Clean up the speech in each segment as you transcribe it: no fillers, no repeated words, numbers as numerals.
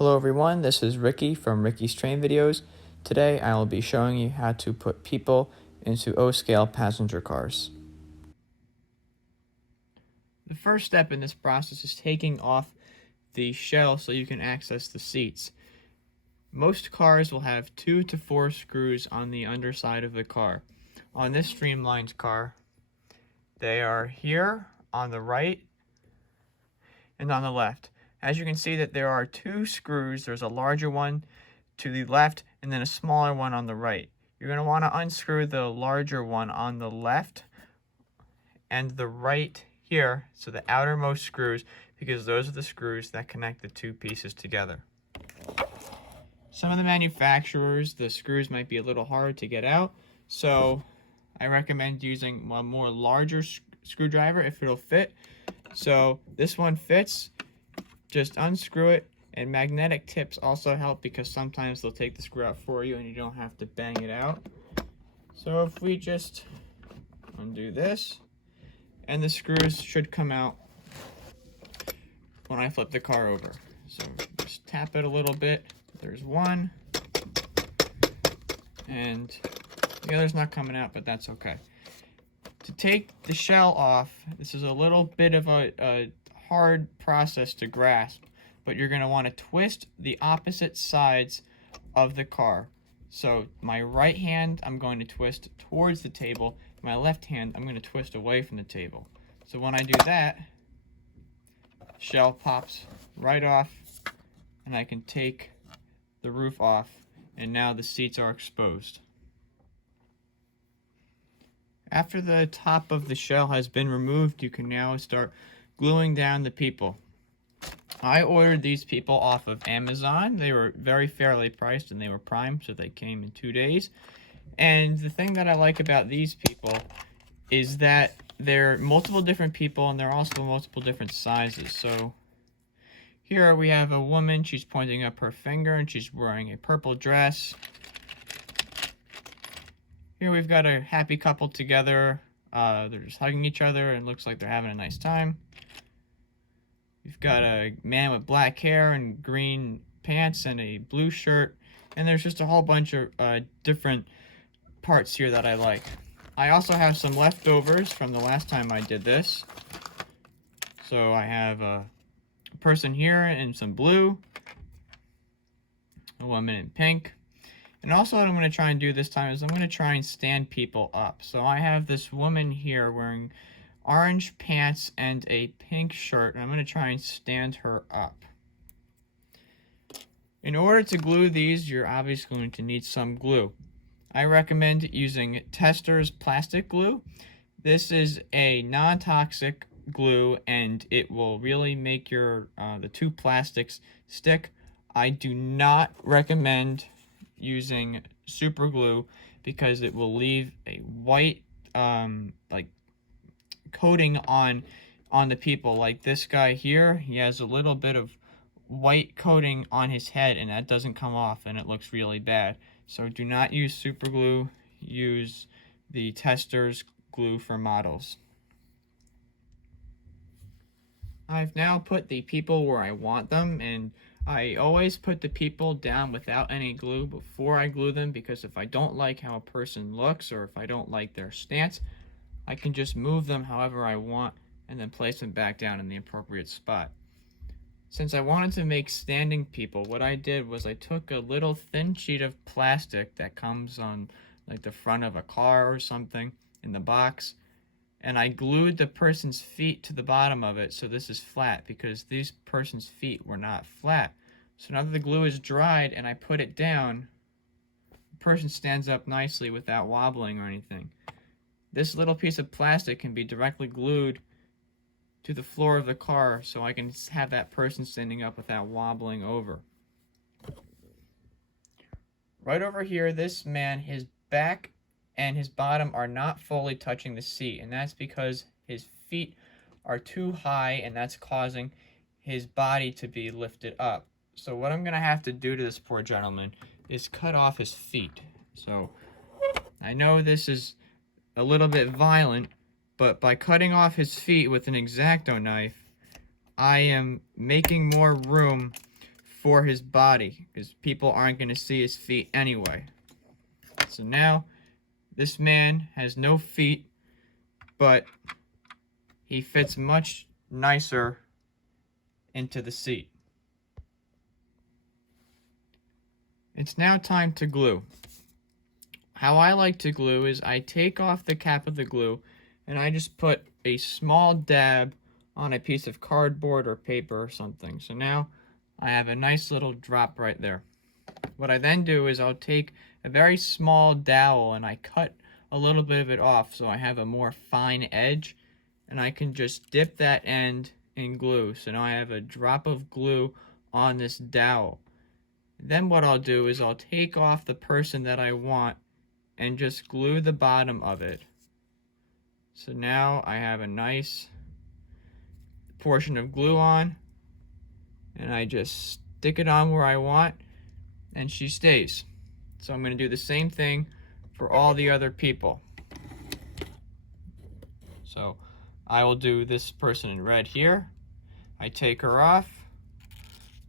Hello everyone, this is Ricky from Ricky's Train Videos. Today I will be showing you how to put people into O-scale passenger cars. The first step in this process is taking off the shell so you can access the seats. Most cars will have 2 to 4 screws on the underside of the car. On this streamlined car, they are here on the right and on the left. As you can see that there are 2 screws. There's a larger one to the left and then a smaller one on the right. You're going to want to unscrew the larger one on the left and the right here, so the outermost screws, because those are the screws that connect the 2 pieces together. Some of the manufacturers, the screws might be a little hard to get out, so I recommend using a more larger screwdriver if it'll fit. So this one fits. Just unscrew it, and magnetic tips also help because sometimes they'll take the screw out for you and you don't have to bang it out. So if we just undo this, and the screws should come out when I flip the car over. So just tap it a little bit. There's one, and the other's not coming out, but that's okay. To take the shell off, this is a little bit of a hard process to grasp, but you're going to want to twist the opposite sides of the car. So my right hand, I'm going to twist towards the table. My left hand, I'm going to twist away from the table. So when I do that, shell pops right off, and I can take the roof off, and now the seats are exposed. After the top of the shell has been removed, you can now start gluing down the people. I ordered these people off of Amazon. They were very fairly priced and they were prime, so they came in 2 days. And the thing that I like about these people is that they're multiple different people and they're also multiple different sizes. So here we have a woman, she's pointing up her finger and she's wearing a purple dress. Here we've got a happy couple together. They're just hugging each other and looks like they're having a nice time. We've got a man with black hair and green pants and a blue shirt. And there's just a whole bunch of different parts here that I like. I also have some leftovers from the last time I did this. So I have a person here in some blue, a woman in pink. And also what I'm going to try and do this time is I'm going to try and stand people up. So I have this woman here wearing orange pants and a pink shirt, and I'm going to try and stand her up. In order to glue these, you're obviously going to need some glue. I recommend using Testors plastic glue. This is a non-toxic glue, and it will really make your the 2 plastics stick. I do not recommend using super glue because it will leave a white like coating on the people. Like this guy here, he has a little bit of white coating on his head and that doesn't come off and it looks really bad. So do not use super glue, use the Testors glue for models. I've now put the people where I want them, and I always put the people down without any glue before I glue them, because if I don't like how a person looks or if I don't like their stance, I can just move them however I want and then place them back down in the appropriate spot. Since I wanted to make standing people, what I did was I took a little thin sheet of plastic that comes on like the front of a car or something in the box, and I glued the person's feet to the bottom of it so this is flat, because these person's feet were not flat. So now that the glue is dried and I put it down, the person stands up nicely without wobbling or anything. This little piece of plastic can be directly glued to the floor of the car so I can have that person standing up without wobbling over. Right over here, this man, his back and his bottom are not fully touching the seat, and that's because his feet are too high and that's causing his body to be lifted up. So what I'm going to have to do to this poor gentleman is cut off his feet. So I know this is a little bit violent, but by cutting off his feet with an X-Acto knife, I am making more room for his body, because people aren't going to see his feet anyway. So now this man has no feet, but he fits much nicer into the seat. It's now time to glue. How I like to glue is I take off the cap of the glue and I just put a small dab on a piece of cardboard or paper or something. So now I have a nice little drop right there. What I then do is I'll take a very small dowel and I cut a little bit of it off so I have a more fine edge, and I can just dip that end in glue. So now I have a drop of glue on this dowel. Then what I'll do is I'll take off the person that I want and just glue the bottom of it. So now I have a nice portion of glue on, and I just stick it on where I want, and she stays. So I'm going to do the same thing for all the other people. So I will do this person in red here. I take her off,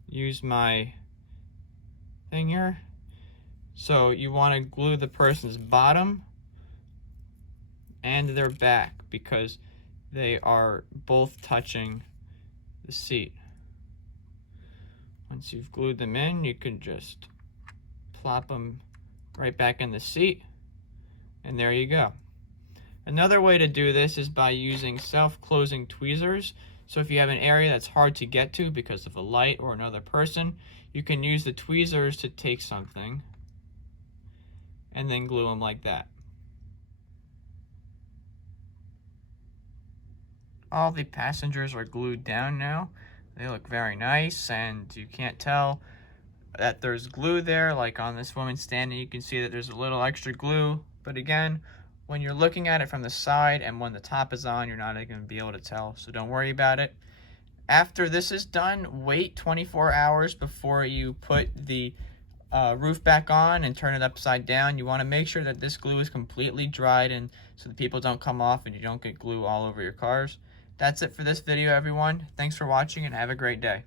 use my thing here. So you want to glue the person's bottom and their back because they are both touching the seat. Once you've glued them in, you can just plop them right back in the seat, and there you go. Another way to do this is by using self-closing tweezers. So if you have an area that's hard to get to because of a light or another person, you can use the tweezers to take something and then glue them like that. All the passengers are glued down now. They look very nice, and you can't tell that there's glue there. Like on this woman standing, you can see that there's a little extra glue. But again, when you're looking at it from the side and when the top is on, you're not going to be able to tell. So don't worry about it. After this is done, wait 24 hours before you put the roof back on and turn it upside down. You want to make sure that this glue is completely dried and so the people don't come off and you don't get glue all over your cars. That's it for this video, everyone. Thanks for watching and have a great day.